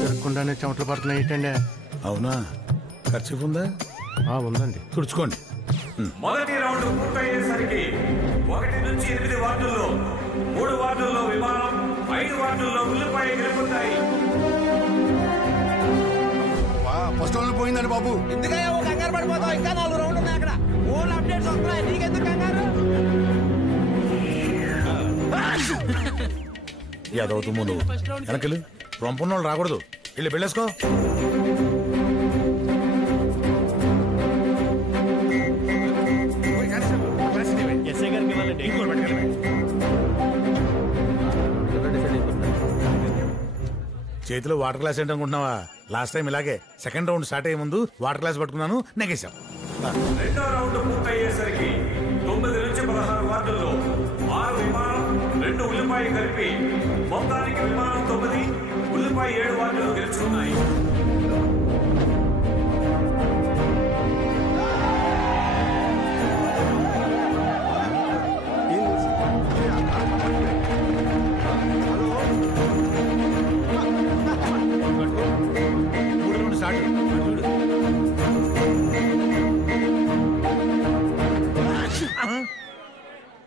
జరగకుండానే చెమటలు పడుతున్నాయి ఏంటండి? అవునా, ఖర్చు ఉందా? ఉందండి, తుడుచుకోండి. మొదటి రౌండ్ పూర్తయ్యేసరికి 1 నుంచి 8 వార్డుల్లో 3 వార్డుల్లో విమానం, 5 వార్డుల్లో ఉల్లిపాయ గెలుపుతాయి. ఫస్ట్ రౌండ్ పోయిందండి బాబు. ఎందుకయ్యా కంగారు పడిపోతావు? ఇంకా 4 రౌండ్లు ఉన్నాయి అక్కడ. ఓల్డ్ అప్డేట్స్ వస్తున్నాయి, నీకెందుకు కంగారు? ఏదవుతుందో నువ్వు వెనకలు రొంపున్న వాళ్ళు రాకూడదు. వెళ్ళి వెళ్ళేసుకో. చేతిలో వాటర్ గ్లాస్ ఏంటనుకుంటున్నావా? లాస్ట్ టైం ఇలాగే సెకండ్ రౌండ్ స్టార్ట్ అయ్యే ముందు వాటర్ గ్లాస్ పట్టుకున్నాను, నెగేశాం. రెండో రౌండ్ పూర్తయ్యేసరికి 9 నుంచి 16 వార్డుల్లో 6 విమానం, 2 ఉల్లిపాయ కలిపి మొత్తానికి విమానం 9, ఉల్లిపాయ 7 వార్డులు గెలుచుకున్నాయి.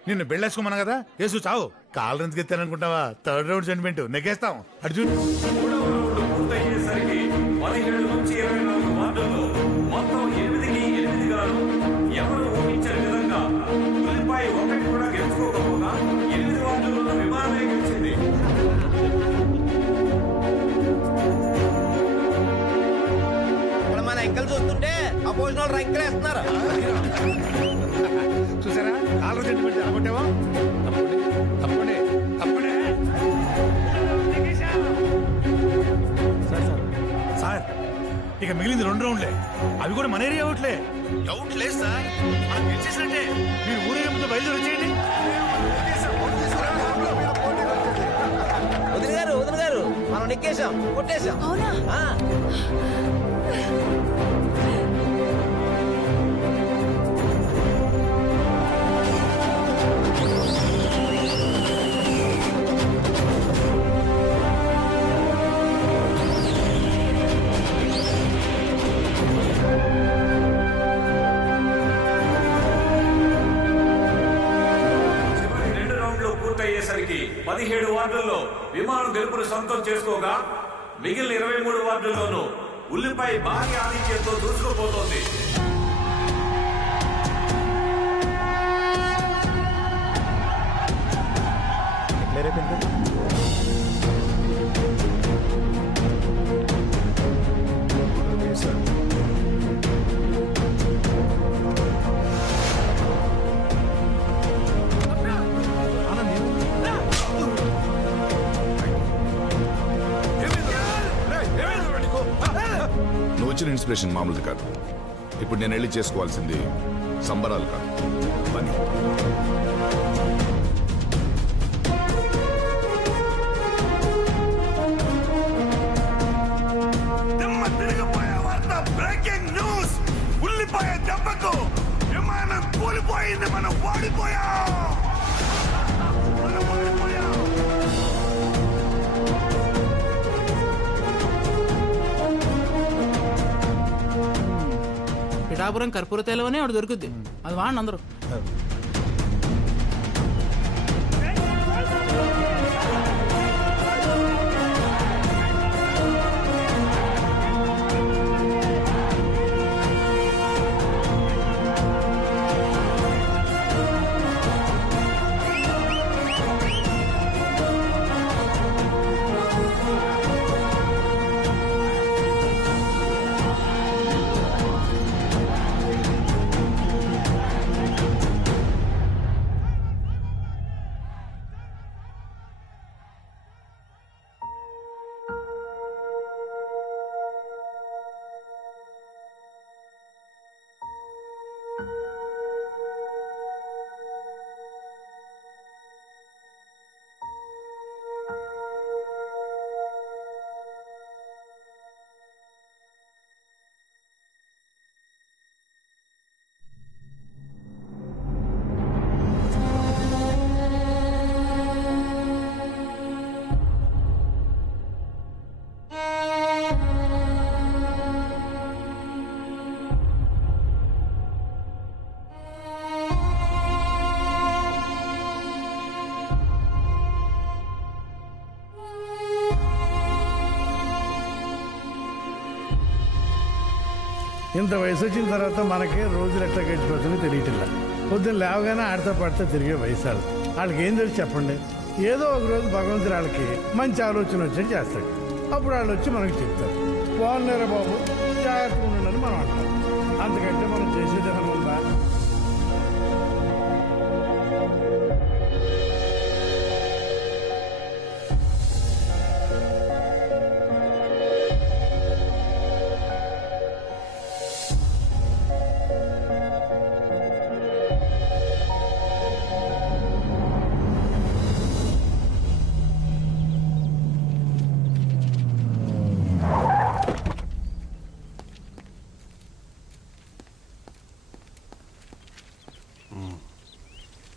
నిన్ను బెళ్ళేసుకోమన్నా కదా, వేసు చావు. కాలు ఎందుకు ఎత్తాననుకుంటావా? థర్డ్ రౌండ్ సెంటిమెంట్ నెగ్గేస్తాం. అటు చూడు. మూడవ రౌండ్ పూర్తయ్యేసరికి 17 నుంచి 24 వార్డుల్లో మొత్తం 8కి 8 గాను ఎవరు ఊహించని విధంగా ఉల్లిపాయ 1 కూడా గెలుచుకోకపోగా 8 వార్డుల్లో విమానమే గెలిచింది. ఇక్కడ మన ఎంకలు చూస్తుంటే అపోజిషన్ వాళ్ళు రంకెలు వేస్తున్నారు. చూసారా కాలు సెంటిమెంట్ అనుకుంటావా? తప్పండి తప్పండి తప్పండి. సార్ ఇక మిగిలింది 2 రౌండ్లే, అవి కూడా మన ఏరియా అవుట్లే. డౌట్ లేదు సార్, మనం గెలిచేసినట్టే. మీరు ఊరేగింపుతో బయలుదేరి వచ్చేయండి. వదిన గారు మనం నెక్కేసాం, కొట్టేశాం. అవునా? చివరి 2 రౌండ్లు పూర్తయ్యేసరికి 17 వార్డుల్లో విమానం గెలుపును సొంతం చేసుకోగా మిగిలిన 23 వార్డుల్లోనూ ఉల్లిపాయ భారీ ఆధిక్యంతో దూసుకుపోతోంది. నువ్వు వచ్చిన ఇన్స్పిరేషన్ మామూలుది కాదు. ఇప్పుడు నేను వెళ్ళి చేసుకోవాల్సింది సంబరాలు కాదు, పని. Breaking news! ఉల్లిపాయ దెబ్బకు విమానం కూలిపోయింది. మనం వాడిపోయాం. పిఠాపురం కర్పూర తైలం అని ఆవిడ దొరుకుద్ది, అది వాడిని అందరూ. ఇంత వయసు వచ్చిన తర్వాత మనకి రోజులు ఎట్లా గడిచిపోతుందో తెలియట్లా. పొద్దున్న లేవగానే ఆడితో పడితే తిరిగే వయసు వాళ్ళకి ఏం తెలిసి చెప్పండి. ఏదో ఒక రోజు భగవంతుడు వాళ్ళకి మంచి ఆలోచన వచ్చి చేస్తాడు. అప్పుడు వాళ్ళు వచ్చి మనకి చెప్తారు, బాగున్నారా బాబు, జాగ్రత్తగా ఉండండి మనం అంటాం. అంతకంటే మనం చేసేది ఏమన్నా?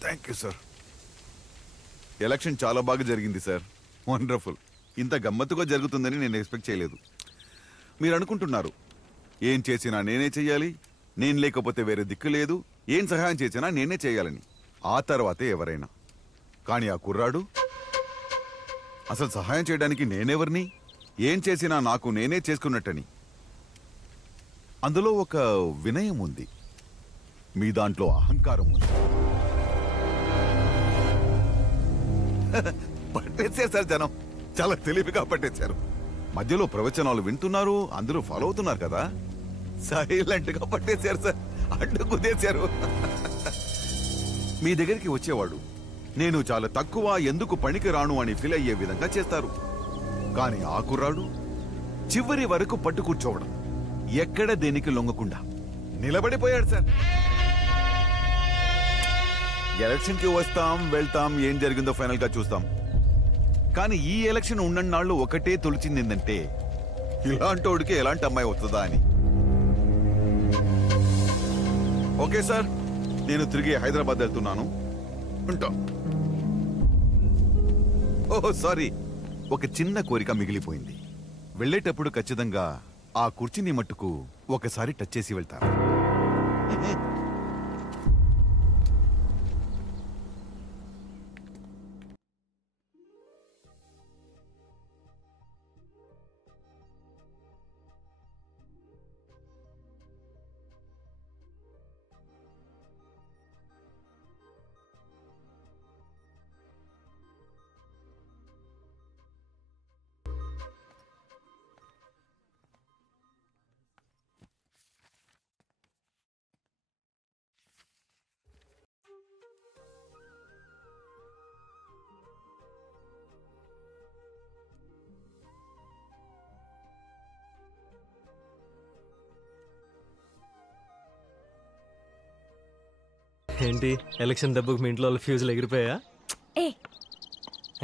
Thank you sir. ఎలక్షన్ చాలా బాగా జరిగింది సార్. వండర్ఫుల్. ఇంత గమ్మత్తుగా జరుగుతుందని నేను ఎక్స్పెక్ట్ చేయలేదు. మీరు అనుకుంటున్నారు ఏం చేసినా నేనే చెయ్యాలి, నేను లేకపోతే వేరే దిక్కు లేదు, ఏం సహాయం చేసినా నేనే చేయాలని. ఆ తర్వాతే ఎవరైనా. కానీ ఆ కుర్రాడు అసలు సహాయం చేయడానికి నేనెవరిని, ఏం చేసినా నాకు నేనే చేసుకున్నట్టని. అందులో ఒక వినయం ఉంది, మీ దాంట్లో అహంకారం ఉంది. పట్టేశారు సార్ జనం, చాలా తెలివిగా పట్టేశారు. మధ్యలో ప్రవచనాలు వింటున్నారు, అందరూ ఫాలో అవుతున్నారు కదా, సైలెంట్ గా పట్టేశారు సార్, అడ్డు కుదేశారు. మీ దగ్గరికి వచ్చేవాడు నేను చాలా తక్కువ, ఎందుకు పనికి రాను అని ఫీల్ అయ్యే విధంగా చేస్తారు. కానీ ఆ కుర్రాడు చివరి వరకు పట్టు కూర్చోవడం, ఎక్కడ దేనికి లొంగకుండా నిలబడిపోయాడు సార్. ఎలక్షన్ కి వస్తాం, వెళ్తాం, ఏం జరిగిందో ఫైనల్ గా చూస్తాం. కానీ ఈ ఎలక్షన్ ఉన్నన్నాళ్ళు ఒకటే తొలిచింది ఏంటంటే, ఇలాంటోడికి ఎలాంటి అమ్మాయి వస్తుందా అని. ఓకే సార్, నేను తిరిగి హైదరాబాద్ వెళ్తున్నాను, ఉంటాం. ఓహో సారీ, ఒక చిన్న కోరిక మిగిలిపోయింది. వెళ్ళేటప్పుడు ఖచ్చితంగా ఆ కుర్చీని మట్టుకు ఒకసారి టచ్ చేసి వెళ్తారు. ఏంటి ఎలక్షన్ దెబ్బకు మీ ఇంట్లో ఫ్యూజులు ఎగిరిపోయా?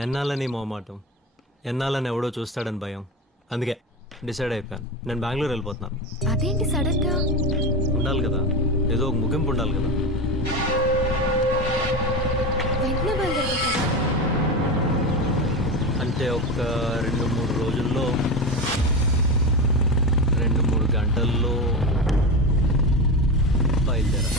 ఎన్నాలని మొహమాటం, ఎన్నాలని ఎవడో చూస్తాడని భయం, అందుకే డిసైడ్ అయిపోయాను, నేను బెంగళూరు వెళ్ళిపోతున్నాను. అదేంటి సడన్ గా? ఉండాలి కదా, ఏదో ఒక ముగింపు ఉండాలి కదా. అంటే ఒక 2-3 రోజుల్లో, 2-3 గంటల్లో బయలుదేరా.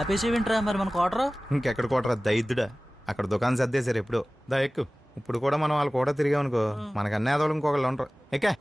ఆపేసి వింటరా మరి మన కోటరా? ఇంకెక్కడ కోటరా దైద్యుడా, అక్కడ దుకాణం సర్దేశారు ఎప్పుడు. దా ఎక్కు. ఇప్పుడు కూడా మనం వాళ్ళు కూడా తిరిగామనుకో, మనకు అన్ని ఆదోళం ఇంకొకళ్ళు ఉంటారు. ఎక్కా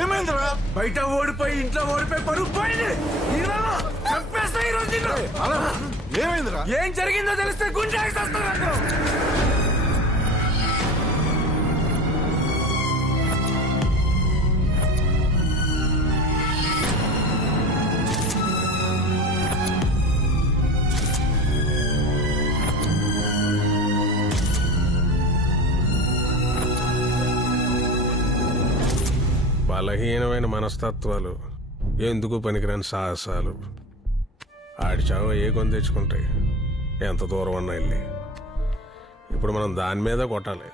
ఏమైందిరా? బయట ఓడిపోయి ఇంట్లో ఓడిపోయి పరుగు పోయింది. చంపేస్తా ఈ రోజు. ఏమైందిరా? ఏం జరిగిందో తెలిస్తే గుండె బలహీనమైన మనస్తత్వాలు, ఎందుకు పనికిరాని సాహసాలు ఆడి చావ ఏ కొని తెచ్చుకుంటాయి ఎంత దూరం అన్నా వెళ్ళి. ఇప్పుడు మనం దాని మీద కొట్టాలి.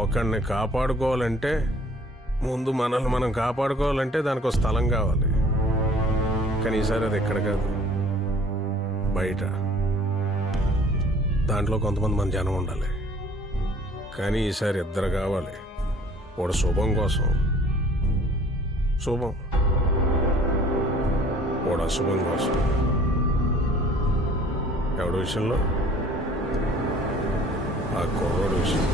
ఒకడిని కాపాడుకోవాలంటే ముందు మనల్ని మనం కాపాడుకోవాలంటే దానికి ఒక స్థలం కావాలి. కానీ ఈసారి అది ఎక్కడ కాదు, బయట. దాంట్లో కొంతమంది మన జనం ఉండాలి. కానీ ఈసారి ఇద్దరు కావాలి. వాడు శుభం కోసం శుభం, వాడు అశుభం కోసం. ఎవడి విషయంలో? ఆ కుర్రోడి విషయం.